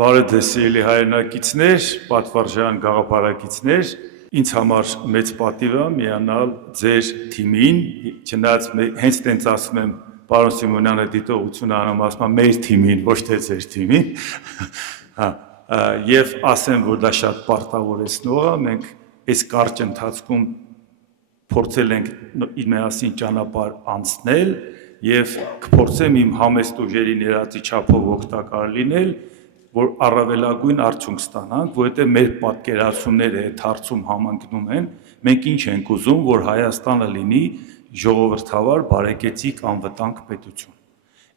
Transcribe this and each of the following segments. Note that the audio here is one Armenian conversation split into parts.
Բարև ձեզ սիրելի հայրենակիցներ, պատվարժան գաղափարակիցներ, ինձ համար մեծ պատիվ է միանալ ձեր թիմին, չնայած հենց տենց ասում եմ պարոն Սիմոնյանը դիտողություն անում, ասում եմ մեր թիմին, ոչ թե ձեր թիմին, եւ ասեմ, որ դա շատ պարտավորեցնող է, մենք այս կարճ ընթացքում փորձել ենք միասին ճանապարհ անցնել եւ կփորձեմ իմ համեստ ուժերի ներածի չափով օգտակար լինել, որ առավելագույն արդյունք ստանանք, որովհետև մեր պատկերացումները այդ հարցում համընկնում են, մենք ինչ ենք ուզում, որ Հայաստանը լինի ժողովրդավար, բարեկեցիկ, անվտանգ պետություն։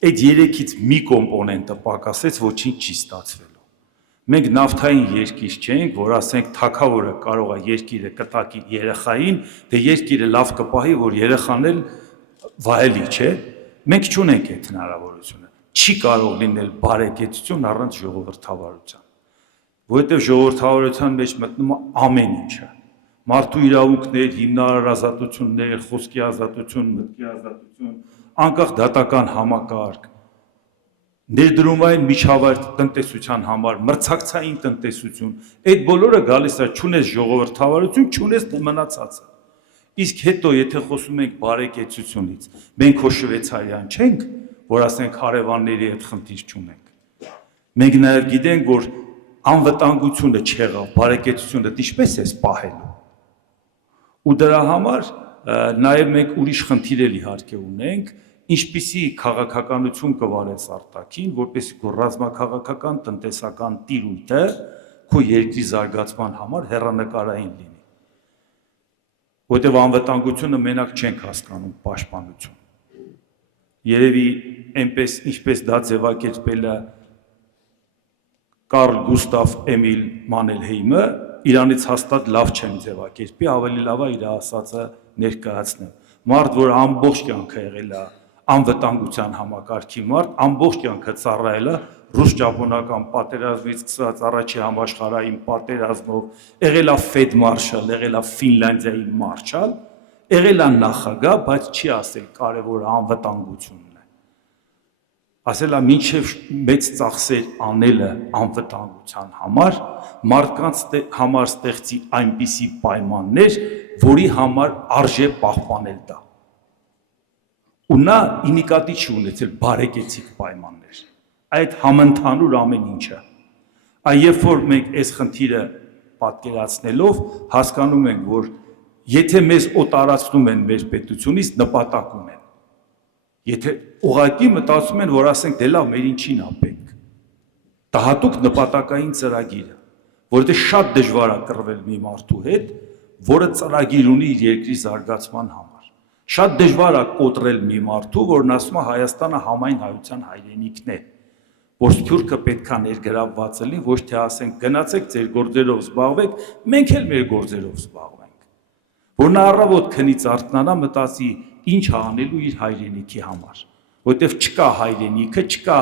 Այդ երեքից մի կոմպոնենտը պակասեց, ոչինչ չի ստացվելու։ Մենք նավթային երկիր չենք, որ ասենք թագավորը կարող է երկիրը կտակի երեխային, դե երկիրը լավ կպահի, որ երեխան էլ վայելի չէ, մենք չունենք այդ հնարավորությունը։ Չի կարող լինել բարեկեցություն առանց ժողովրդավարության, որովհետև ժողովրդավարության մեջ մտնում է ամեն ինչը, մարդու իրավունքներ, հիմնարար ազատություններ, խոսքի ազատություն, մտքի ազատություն, անկախ դատական համակարգ, ներդրումային միջավայր տնտեսության համար, մրցակցային տնտեսություն, այդ բոլորը գալիս է, չունես ժողովրդավարություն, չունես մնացածը։ Իսկ հետո, եթե խոսում ենք բարեկեցությունից, մենք հո շվեյցարիան չենք, որ ասենք հարևանների հետ խնդիր չունենք։ Մենք նաև գիտենք, որ անվտանգությունը չեղավ, բարեկեցությունը ինչպես է պահելու։ Ու դրա համար նաև մենք ուրիշ խնդիր էլ իհարկե ունենք, ինչպիսի քաղաքականություն կվարես արտաքին, որպեսզի քո ռազմաքաղաքական տնտեսական տիրույթը քո երկրի զարգացման համար հեռանկարային լինի։ Որտեղ անվտանգությունը մենակ չենք հասկանում պաշտպանություն։ Երևի այնպես ինչպես դա ձևակերպել է Կարլ Գուստավ Էմիլ Մանելհեյմը, իրանից հաստատ լավ չեմ ձևակերպի, ավելի լավ է իր ասածը ներկայացնել։ Մարդ, որ ամբողջ կյանքը եղել է անվտանգության համակարգի մարդ, ամբողջ կյանքը ծառայել է ռուս-ճապոնական պատերազմից սկսած առաջի համաշխարհային պատերազմով, եղել է ֆեդմարշալ, եղել է Ֆինլանդիայի մարշալ, եղել է նախագահ, բայց չի ասել կարևորը անվտանգությունն է։ Ասել է մինչև մեծ ծախսեր անելը անվտանգության համար, մարդկանց համար ստեղծի այնպիսի պայմաններ, որի համար արժե պահպանել դա։ Ու նա ի նկատի չի ունեցել բարեկեցիկ պայմաններ, այդ համընդհանուր ամեն ինչը։ Երբ որ մենք այս խնդիրը պատկերացնելով հասկանում ենք, որ եթե մեզ օտարացնում են մեր պետությունից, նպատակ ունեն։ Եթե ուղղակի մտածում են, որ ասենք դե լավ, մեր ինչին է պետք։ Դա հատուկ նպատակային ծրագիր է, որովհետև շատ դժվար է կռվել մի մարդու հետ, որը ծրագիր ունի իր երկրի զարգացման համար։ Շատ դժվար է կոտրել մի մարդու, որն ասում է Հայաստանը համայն հայության հայրենիքն է, որ սփյուռքը պետք է ներգրավված լինի, ոչ թե ասենք գնացեք ձեր գործերով զբաղվեք, մենք էլ մեր գործերով զբաղվենք։ Որ նա առավոտ քնից արթնանա, մտածի ինչ անելու իր հայրենիքի համար, որովհետև չկա հայրենիքը, չկա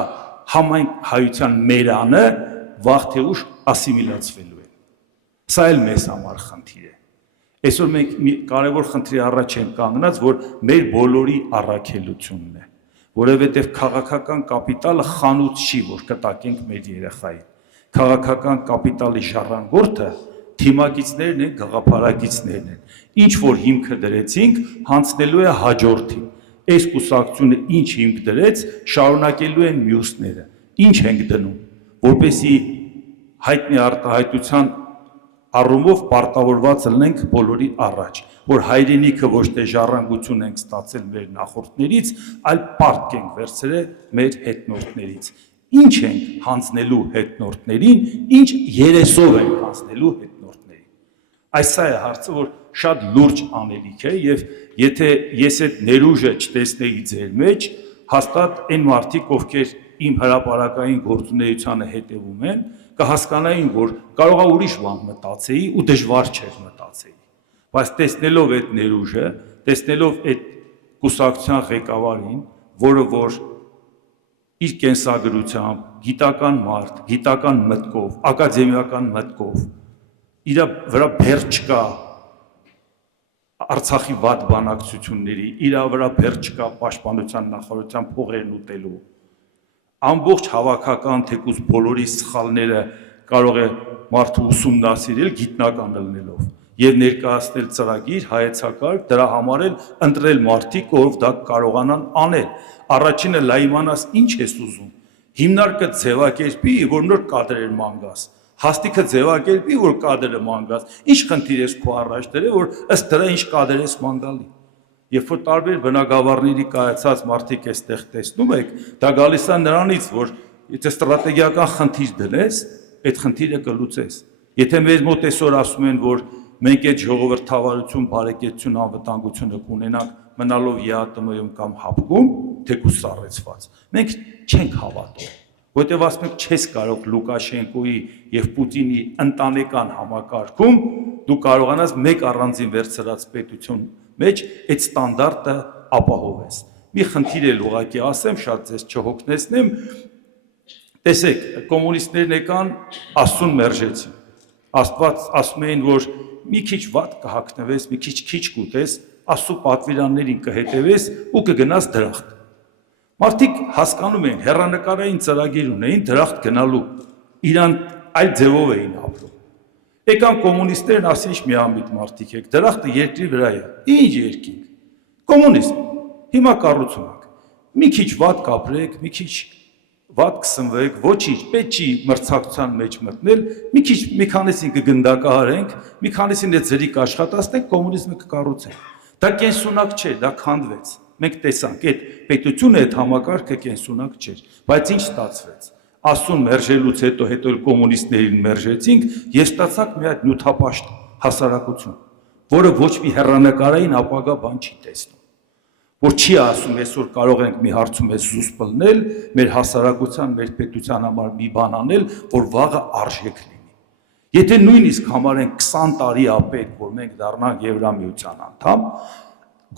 համայն հայության մերանը, վաղ թե ուշ ասիմիլացվելու է։ Սա էլ մեզ համար խնդիր է։ Այսօր մենք մի կարևոր խնդրի առաջ ենք կանգնած, որ մեր բոլորի առաքելությունն է, որովհետև քաղաքական կապիտալը խանութ չի, որ կտակենք մեր երեխային։ Քաղաքական կապիտալի ժառանգորդը թիմակիցներն են, գաղափարակիցներն են։ Ինչ որ հիմքը դրեցինք, հանձնելու է հաջորդին։ Այս կուսակցությունը ինչ հիմք դրեց, շարունակելու են մյուսները։ Ինչ ենք դնում, որպեսզի հայտնի արտահայտության առումով պարտավորված լինենք բոլորի առաջ, որ հայրենիքը ոչ թե ժառանգություն ենք ստացել մեր նախորդներից, այլ պարտք ենք վերցրել մեր հետնորդներից։ Ինչ ենք հանձնելու հետնորդներին, ինչ երեսով ենք հանձնելու հետնորդներին։ Այս է հարցը, որ շատ լուրջ անելիք է, եւ եթե ես այդ ներուժը չտեսնեի ձեր մեջ, հաստատ այն մարդիկ, ովքեր իմ հրապարակային գործունեությանը հետևում են, կհասկանային, որ կարող է ուրիշ բան մտածեի ու դժվար չէր մտածեի։ Բայց տեսնելով այդ ներուժը, տեսնելով այդ կուսակցության ղեկավարին, որը որ իր կենսագրությամբ, գիտական մարդ, գիտական մտքով, ակադեմիական մտքով, իր վրա բեռ չկա Արցախի վատ բանակցությունների, իր վրա բեռ չկա պաշտպանության նախարարության փողերն ուտելու, ամբողջ հավաքական թեկուզ բոլորի սխալները կարող է մարդը ուսումնասիրել գիտնական ելնելով եւ ներկայացնել ծրագիր հայեցակարգ դրա համար էլ ընտրել մարդիկ ով դա կարողանան անել առաջինը լա իմանաս ինչ ես ուզում հիմնարկը ձևակերպի որ նոր կադրեր մանգաս հաստիքը ձևակերպի որ կադրը մանգաս ինչ խնդիր ես քո առաջ դրել որ ըստ դրա ինչ կադրեր ես մանգալի Երբ որ տարբեր բնակավարների կայացած մարդիկ այստեղ տեսնում եք, դա գալիս է նրանից, որ եթե ստրատեգիական խնդիր դնես, այդ խնդիրը կլուծես։ Եթե մեզ մոտ այսօր ասում են, որ մենք այդ ժողովրդավարություն, բարեկեցություն, անվտանգությունը կունենանք մնալով ԵԱՏՄ-ում կամ ՀԱՊԿ-ում, թեկուզ սառեցված, մենք չենք հավատում։ Որտեւ ասում եք չես կարող Լուկաշենկոյի եւ Պուտինի ընտանեկան համակարգում դու կարողանաս մեկ առանձին վերցրած պետություն մեջ այդ ստանդարտը ապահովես։ Մի խնդիր էլ ուղղակի ասեմ, շատ ձեզ չհոգնեցնեմ, տեսեք, կոմունիստներն եկան Աստծուն մերժեցին։ Աստված ասում էին, որ մի քիչ վատ կհագնվես, մի քիչ կուտես, Աստծո պատվիրաններին կհետևես ու կգնաս դրախտ։ Մարդիկ հասկանում են, հեռանկարային ծրագիր ունեին դրախտ գնալու, իրան այլ ձևով էին ապրում։ Եկան կոմունիստներն ասին միամիտ մարդիկ եք, դրախտը երկրի վրա է, ինչ երկինք, կոմունիզմ, հիմա կառուցում եք, մի քիչ վատ կապրեք, մի քիչ վատ կսնվեք, ոչինչ, պետք չի մրցակցության մեջ մտնել, մի քանիսին կգնդակահարենք, մի քանիսին այդ ձերի կաշխատացնենք, կոմունիզմը կկառուցենք։ Դա կենսունակ չէ, դա քանդվեց։ Մենք տեսանք, այդ պետությունը, այդ համակարգը կենսունակ չէր, բայց ինչ ստացվեց։ Աստծուն մերժելուց հետո կոմունիստներին մերժեցինք եւ ստացանք մի հատ նյութապաշտ հասարակություն, որը ոչ մի հեռանկարային ապագա բան չի տեսնում։ Որ չի ասում այսօր կարող ենք մի հարցում ես զուսպլնել, մեր հասարակության, մեր պետության համար մի բան անել, որ վաղը արժեք լինի։ Եթե նույնիսկ համարենք 20 տարի ապետ, որ մենք դառնանք Եվրամիության անդամ,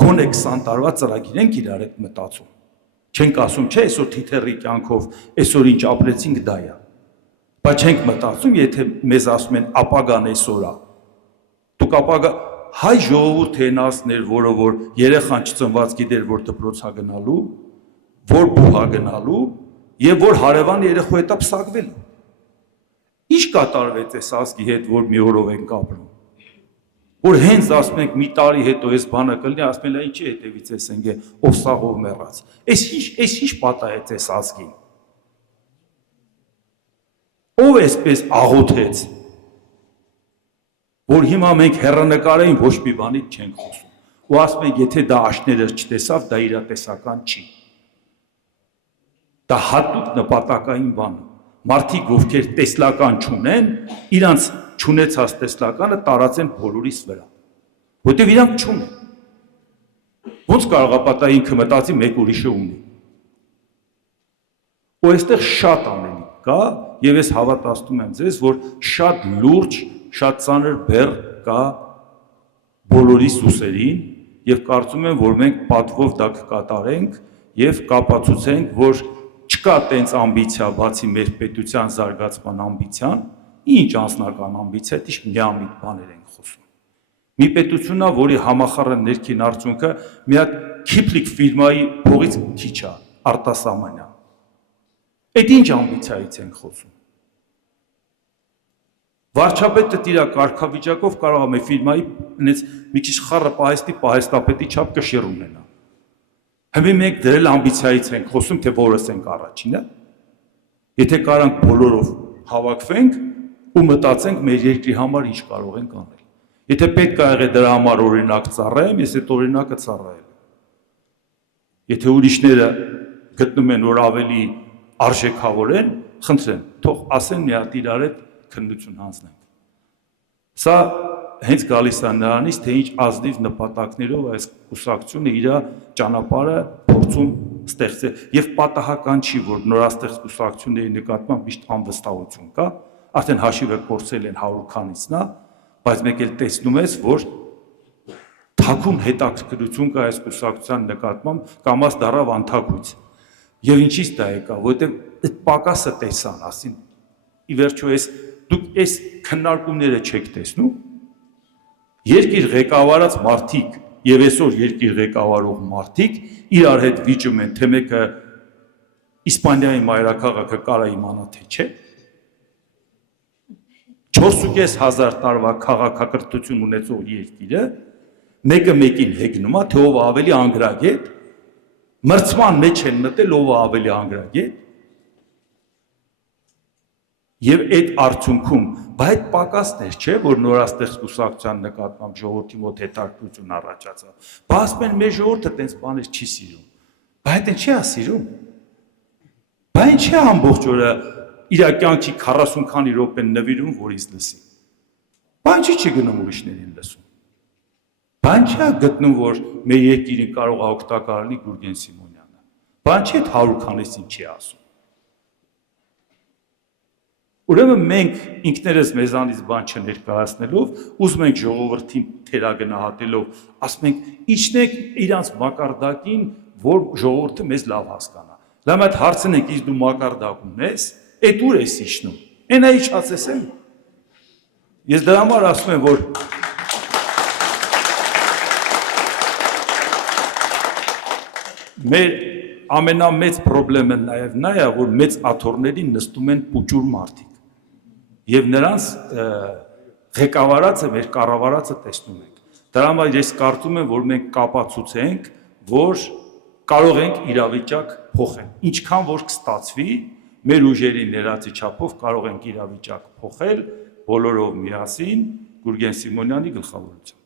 գոնե 20 տարվա ծրագիր ենք իրար հետ մտածում։ Չենք ասում, չէ, այսօր թիթեռի կյանքով, այսօր ինչ ապրեցինք դա է։ Բայց չենք մտածում, եթե մեզ ասում են ապագան այսօր է։ Դուք ապագա հայ ժողովուրդ են ասներ, որը որ երեխան չծնված գիտեր, որ դպրոց է գնալու, որ բուհ է գնալու եւ որ հարևան երեխու հետ է փսակվելու։ Ինչ կատարվեց այս ազգի հետ, որ մի օրով ենք ապրում։ Որ հենց ասում ենք մի տարի հետո այս բանը կլինի, ասում են ինչի հետևից էս ենք ով սաղով մեռած։ Այս ինչ պատահեց այս ազգին։ Ով էսպես աղոթեց, որ հիմա մենք հեռանկարային ոչ մի բանից չենք խոսում։ Ու ասում ենք, եթե դա աշներս չտեսավ, դա իրատեսական չի։ Դա հատուկ նպատակային բան է։ Մարդիկ, ովքեր տեսլական չունեն, իրանց չունեցած տեսլականը տարածեն բոլորիս վրա, որտեղ իրանք չունեն։ Ոնց կարող է պատահ ինքը մտածի մեկ ուրիշը ունի։ Ու այստեղ շատ անելիք կա, եւ ես հավատացնում եմ ձեզ, որ շատ լուրջ, շատ ծանր բեռ կա բոլորիս ուսերին, եւ կարծում եմ, որ մենք պատվով դա կկատարենք եւ կապացուցենք, որ չկա տենց ամբիցիա, բացի մեր պետության զարգացման ամբիցիան, ինչ անձնական ամբիցիա, դիշ միամիտ բաներ ենք խոսում։ Մի պետությունն է, որի համախառն ներքին արդյունքը մի հատ Քիփլիկ ֆիրմայի փողից քիչ է, արտասահմանյան։ Այդ ինչ ամբիցիայից ենք խոսում։ Վարչապետը իր կարգավիճակով կարող է մեր ֆիրմայի այնպես մի քիչ խառը պահեստի պահեստապետի չափ կշիռ ունենա։ Հիմա մենք դրել ամբիցիայից ենք խոսում, թե որս ենք առաջինը։ Եթե կարանք բոլորով հավաքվենք ու մտածենք մեր երկրի համար ինչ կարող ենք անել։ Եթե պետք է եղե դրա համար օրինակ ծառայեմ, ես այդ օրինակը ծառայել եմ։ Եթե ուրիշները գտնում են, որ ավելի արժեքավոր են, խնդրեմ, թող ասեն մի հատ իրար հետ քննություն հանձնենք։ Սա հենց գալիս է նրանից, թե ինչ ազնիվ նպատակներով այս կուսակցությունը իր ճանապարհը փորձում ստեղծել եւ պատահական չի, որ նորաստեղծ կուսակցությունների նկատմամբ միշտ անվստահություն կա, արդեն հաշիվը կորցել են 100 քանիսնա, բայց մեկ էլ տեսնում ես, որ թաքուն հետաքրքրություն կա այս կուսակցության նկատմամբ կամաց դարավ անթակույց։ Եվ ինչի՞ց դա եկա, որովհետեւ այդ պակասը տեսան, ասին ի վերջո դուք այս քննարկումները չեք տեսնում։ Երկիր ղեկավարած մարդիկ եւ այսօր երկիր ղեկավարող մարդիկ իրար հետ վիճում են, թե մեկը Իսպանիայի մայրաքաղաքը կարա իմանա թե չէ։ 4.500 տարվա քաղաքակրթություն ունեցող երկիրը մեկը մեկին հեգնում է, թե ով ավելի անգրագետ, մրցման մեջ են մտել ով ավելի անգրագետ, եւ այդ արդյունքում, բայց այդ պակասներ չէ, որ նորաստեղծ կուսակցության նկատմամբ ժողովրդի մոտ հետաքրքրություն առաջացավ։ Բա ասում են մեր ժողովուրդը տենց բաներ չի սիրում։ Բայց այդ չի ասիրում։ Բայց ինչի ամբողջ օրը իր կյանքի 40 քանի րոպեն նվիրում, որ ինձ լսի։ Բայց ինչի՞ չի գնում ուրիշներին լսում։ Բայց ինչի՞ գտնում, որ մեր երկիրին կարող է օգտակար լինի Գուրգեն Սիմոնյանը։ Բայց ինչի՞ այդ 100 քանից ինչի ասում։ Ուրեմն մենք ինքներս մեզանից բան չներկայացնելով, ուզում ենք ժողովրդին թերագնահատելով, ասում ենք իջնենք իրանց մակարդակին, որ ժողովուրդը մեզ լավ հասկանա։ Լավ այդ հարցնենք, իսկ դու մակարդակում ես, այդ ուր ես իջնում։ Էնա իջացես եմ։ Ես դրա համար ասում եմ, որ մեր ամենամեծ խնդիրը նաև նա է, որ մեծ աթոռներին նստում են պուճուր մարդիկ։ Եվ նրանց ղեկավարածը, մեր կառավարածը տեսնում ենք։ Դրա համար ես կարծում եմ, որ մենք կապացուցենք, որ կարող ենք իրավիճակ փոխել։ Ինչքան որ կստացվի, մեր ուժերի ներածի չափով կարող ենք իրավիճակ փոխել բոլորով միասին Գուրգեն Սիմոնյանի գլխավորությամբ։